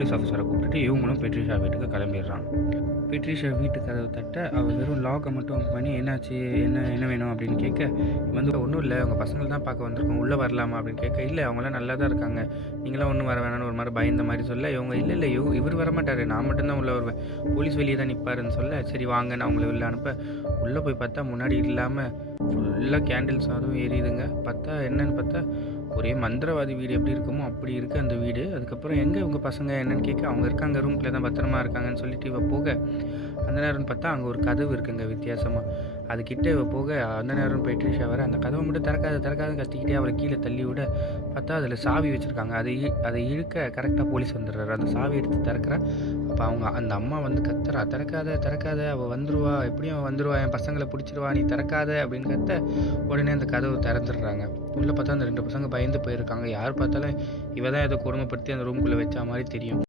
Police ஆஃபீஸரை கூப்பிட்டுட்டு இவங்களும் பெட்ரிஷா வீட்டுக்கு கிளம்பிடுறாங்க. பெட்ரிஷா வீட்டு கதவு தட்ட அவள் வெறும் லாக்கை மட்டும் ஆன் பண்ணி என்னாச்சு, என்ன என்ன வேணும் அப்படின்னு கேட்க, ஒன்றும் இல்லை, உங்கள் பசங்களை தான் பார்க்க வந்திருக்கோம், உள்ளே வரலாமா அப்படின்னு கேட்க, இல்லை அவங்களாம் நல்லா தான் இருக்காங்க, நீங்களாம் ஒன்றும் வர வேணாம்னு ஒரு மாதிரி பயந்த மாதிரி சொல்ல, இவங்க இல்லை இல்லை இவர் வரமாட்டார், நான் மட்டும்தான் உள்ளே வருவேன், போலீஸ் வெளியே தான் நிற்பாருன்னு சொல்ல, சரி வாங்க நான் உங்களை உள்ளே அனுப்ப, உள்ளே போய் பார்த்தா முன்னாடி இல்லாமல் ஃபுல்லாக கேண்டில்ஸ் அதுவும் எரியுதுங்க. பார்த்தா என்னன்னு பார்த்தா ஒரே மந்திரவாதி வீடு எப்படி இருக்குமோ அப்படி இருக்குது அந்த வீடு. அதுக்கப்புறம் எங்கே உங்கள் பசங்க என்னன்னு கேட்க, அவங்க இருக்காங்க ரூம்குள்ளே தான் பத்திரமா இருக்காங்கன்னு சொல்லிட்டு இவ போக, அந்த நேரம்னு பார்த்தா அங்கே ஒரு கதவு இருக்குங்க வித்தியாசமாக. அதுக்கிட்ட இவ போக, அந்த நேரம் பெட்ரிஷா வர அந்த கதவை மட்டும் திறக்காதுன்னு கத்திக்கிட்டே அவரை கீழே தள்ளி விட, பார்த்தா அதில் சாவி வச்சுருக்காங்க. அதை இழுக்க கரெக்டாக போலீஸ் வந்துடுறாரு. அந்த சாவி எடுத்து திறக்கிறா. அப்போ அவங்க அந்த அம்மா வந்து கத்துறா, திறக்காத அவள் வந்துடுவா, எப்படியும் அவள் வந்துடுவா, என் பசங்களை பிடிச்சிருவா, நீ திறக்காத அப்படின்னு கத்த, உடனே அந்த கதவு திறந்துடுறாங்க. உள்ளே பார்த்தா அந்த 2 பசங்க பயந்து போயிருக்காங்க. யார் பார்த்தாலும் இவ தான் ஏதோ கொடுமைப்படுத்தி அந்த ரூம்குள்ளே வச்ச மாதிரி தெரியும்.